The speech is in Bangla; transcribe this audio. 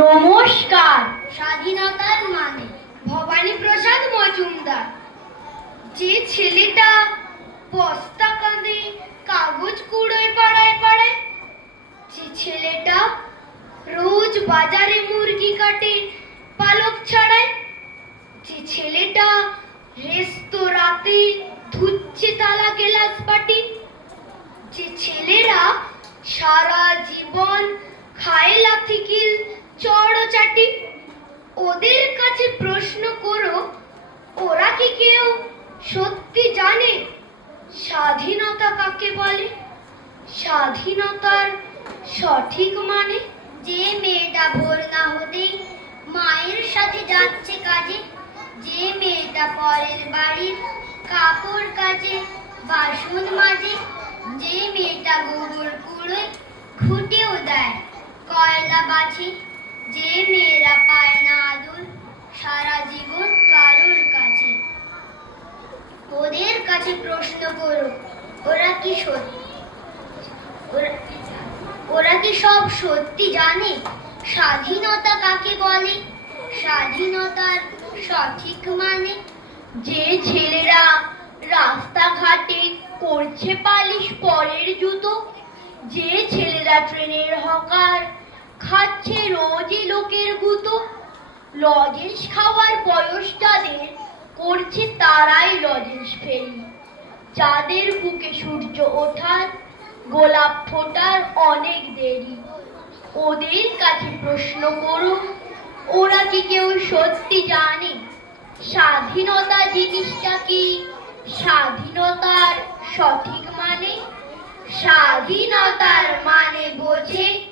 নমস্কার। স্বাধীনতার মানে ভবানী প্রসাদ মজুমদার। যে ছেলেটা বস্তা কাঁধে কাগজ কুড়োয় পাড়ায় পাড়ায় যে ছেলেটা রোজ বাজারে মুরগি কাটে পালক ছাড়ায়, যে ছেলেটা রেস্তোরাঁতে ধুচ্ছে তালা গেলাস বাটি, যে ছেলেরা সারা জীবন খায় লাথি কিল চড় চাটি ওদের কাছে প্রশ্ন করো, ওরা কি কেউ সত্যি জানে? স্বাধীনতা কাকে বলে? স্বাধীনতার সঠিক মানে? যে মেয়েটা ভোর না হতেই মায়ের সাথে যাচ্ছে কাজে, যে মেয়েটা পরের বাড়ির কাপড় কাজে বাসন মাজে, যে মেয়েটা গোবর কুড়োয়, খুঁটেও দেয়, কয়লা বাছে। যে মেয়েরা পায় না আদর সারা জীবন কারোর কাছে? ওদের কাছে প্রশ্ন করো, ওরা কি সত্যি? ওরা- কি সব সত্যি জানে? স্বাধীনতা কাকে বলে? স্বাধীনতার সঠিক মানে? যে ছেলেরা রাস্তাঘাটে করছে পালিশ পরের জুতো, যে ছেলেরা ট্রেনের হকার খাচ্ছে রোজই লোকের গুতো। লজেন্স খাওয়ার বয়স যাদের, করছে তারাই লজেন্স ফেরি। যাদের বুকে সূর্য ওঠার, গোলাপ ফোটার অনেক দেরি। ওদের কাছে প্রশ্ন করো ওরা কি কেউ সত্যি জানে? স্বাধীনতা জিনিসটা কি? স্বাধীনতার সঠিক মানে? স্বাধীনতার মানে বোঝে